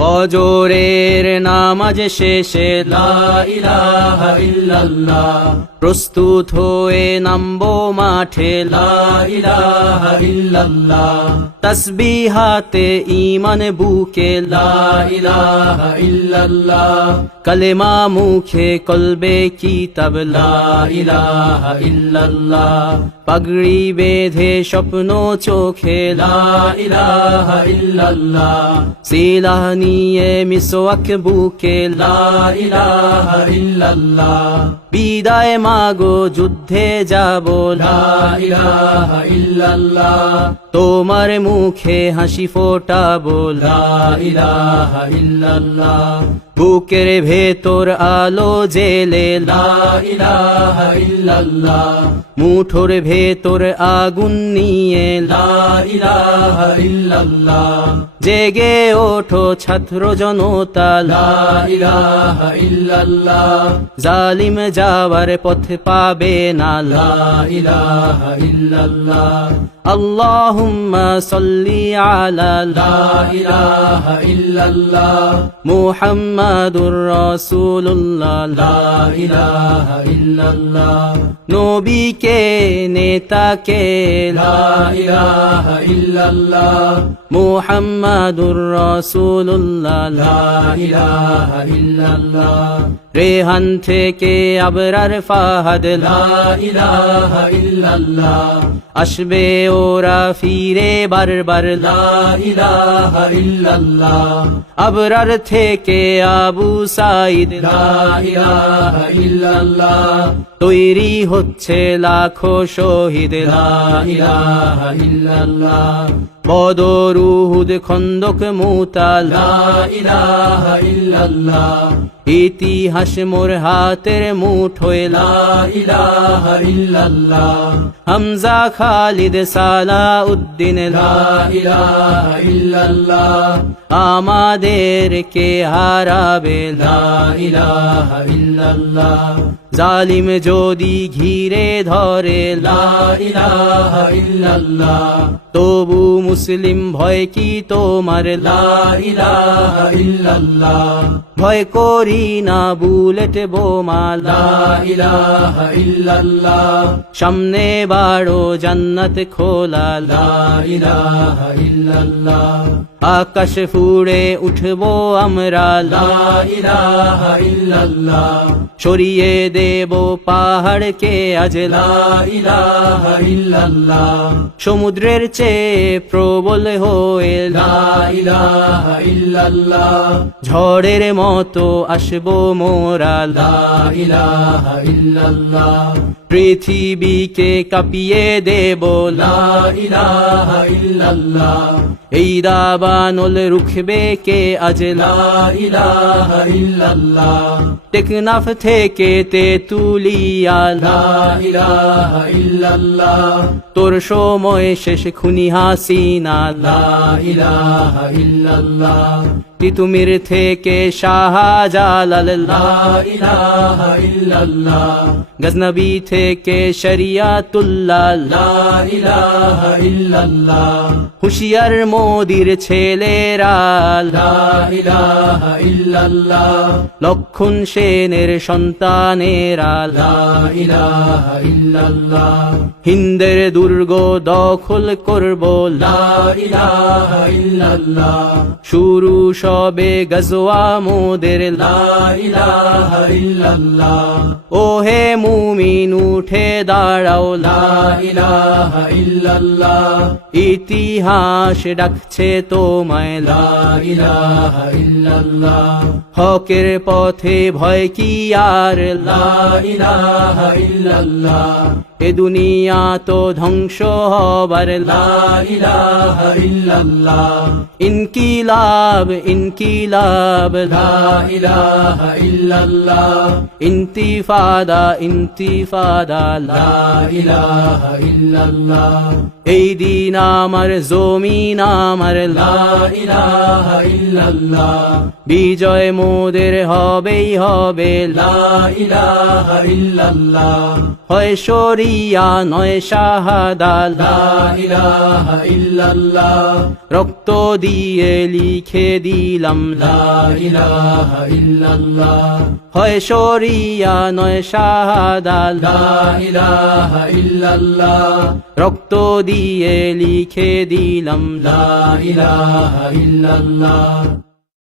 ফজরের নামাজ শেষে লা ইলাহা ইল্লাল্লাহ, প্রস্তুত হয়ে নামবো মাঠে লা ইলাহা ইল্লাল্লাহ, তাসবিহাতে ঈমান বুকে লা ইলাহা ইল্লাল্লাহ, কালেমা মুখে কলবে কিতাব লা ইলাহা ইল্লাল্লাহ, পাগড়ি বেঁধে স্বপ্ন চোখে লা ইলাহা ইল্লাল্লাহ, সিলাহ নিয়ে মিসওয়াক বুকে লা ইলাহা ইল্লাল্লাহ, বিদায় মাগো যুদ্ধে যাব লা ইলাহা ইল্লাল্লাহ, তোমার মুখে হাসি ফোটাবো লা ইলাহা ইল্লাল্লাহ, বুকের ভেতর আলো জেলে লা ইলাহা ইল্লাল্লাহ, মুঠোর ভেতর আগুন নিয়ে লা ইলাহা ইল্লাল্লাহ, জেগে ওঠো ছাত্র জনতা লা ইলাহা ইল্লাল্লাহ, জালিম যাওয়ার পথ পাবে না লা ইলাহা ইল্লাল্লাহ, আল্লাহুম্মা সাল্লি আলা লা ইলাহা ইল্লাল্লাহ, মুহাম্মাদুর রাসূলুল্লাহ লা ইলাহা ইল্লাল্লাহ, নবীকে নেতাকে লা ইলাহা ইল্লাল্লাহ, মুহাম্মাদুর রাসূলুল্লাহ লা ইলাহা ইল্লাল্লাহ, রেহান থেকে আবরার ফাহাদ লা ইলাহা ইল্লাল্লাহ, আসবে ওরা ফিরে বারবার লা ইলাহা ইল্লাল্লাহ, আবরার থেকে আবু সাঈদ লা ইলাহা ইল্লাল্লাহ, তৈরি হচ্ছে লাখো শহীদ লা ইলাহা ইল্লাল্লাহ, বদর উহুদ খন্দক মুতা লা ইলাহা ইল্লাল্লাহ, ইতিহাস মোর হাতের মুঠোয় লা ইলাহা ইল্লাল্লাহ, হামজা খালিদ সালাউদ্দিন লা ইলাহা ইল্লাল্লাহ, আমাদেরকে হারাবে লা ইলাহা ইল্লাল্লাহ, জালিম যদি ঘিরে ধরে লা ইলাহা ইল্লাল্লাহ, তবু মুসলিম ভয় কি তোমার লা ইলাহা ইল্লাল্লাহ, ভয় করি না বুলেট বোমা লা ইলাহা ইল্লাল্লাহ, সামনে বাড়ো জান্নাত খোলা লা ইলাহা ইল্লাল্লাহ, আকাশ ফুড়ে উঠবো আমরা লা ইলাহা ইল্লাল্লাহ, সরিয়ে দেব পাহাড়কে আজ লা ইলাহা ইল্লাল্লাহ, সমুদ্রের চেয়ে প্রবল হয়ে লা ইলাহা ইল্লাল্লাহ, ঝড়ের মতো আসবো মোরা লা ইলাহা ইল্লাল্লাহ, পৃথিবীকে কাঁপিয়ে দেব লা ইলাহা ইল্লাল্লাহ, এই দাবানল রুখবে কে আজ লা ইলাহা ইল্লাল্লাহ, টেকনাফ থেকে তেতুলিয়া লা ইলাহা ইল্লাল্লাহ, তোর সময় শেষ খুনি হাসিনা লা ইলাহা ইল্লাল্লাহ, তিতুমির থেকে শাহজালাল লা ইলাহা ইল্লাল্লাহ, গজনবী থেকে শরিয়াতুল্লাহ লা ইলাহা ইল্লাল্লাহ, হুশিয়ার মোদির ছেলেরা লা ইলাহা ইল্লাল্লাহ, লক্ষণ সেনের সন্তানেরা লা ইলাহা ইল্লাল্লাহ, হিন্দের দুর্গ দখল করব লা ইলাহা ইল্লাল্লাহ, শুরু সবে গজওয়া মোদের লা ইলাহা ইল্লাল্লাহ, ওহে মুমিন উঠে দাঁড়াও লা ইলাহা ইল্লাল্লাহ, ইতিহাস ডাকছে তোমায় লা ইলাহা ইল্লাল্লাহ, হকের পথে ভয় কি আর লা ইলাহা ইল্লাল্লাহ, এ দুনিয়া তো ধ্বংস হবার লা ইলাহা ইল্লাল্লাহ, ইনকিলাব ইনকিলাব লা ইলাহা ইল্লাল্লাহ, ইন্তিফাদা ইন্তিফাদা লা ইলাহা ইল্লাল্লাহ, এই দিন আমার জমিন আমার লা ইলাহা ইল্লাল্লাহ, বিজয় মোদের হবেই হবে লা ইলাহা ইল্লাল্লাহ, হয় শরীর শরিয়া নয় শাহাদা লা ইলাহা ইল্লাল্লাহ রক্ত দিয়ে লিখে দিলাম লা ইলাহা ইল্লাল্লাহ হয় শরিয়া নয় শাহাদা লা ইলাহা ইল্লাল্লাহ রক্ত দিয়ে লিখে দিলাম লা ইলাহা ইল্লাল্লাহ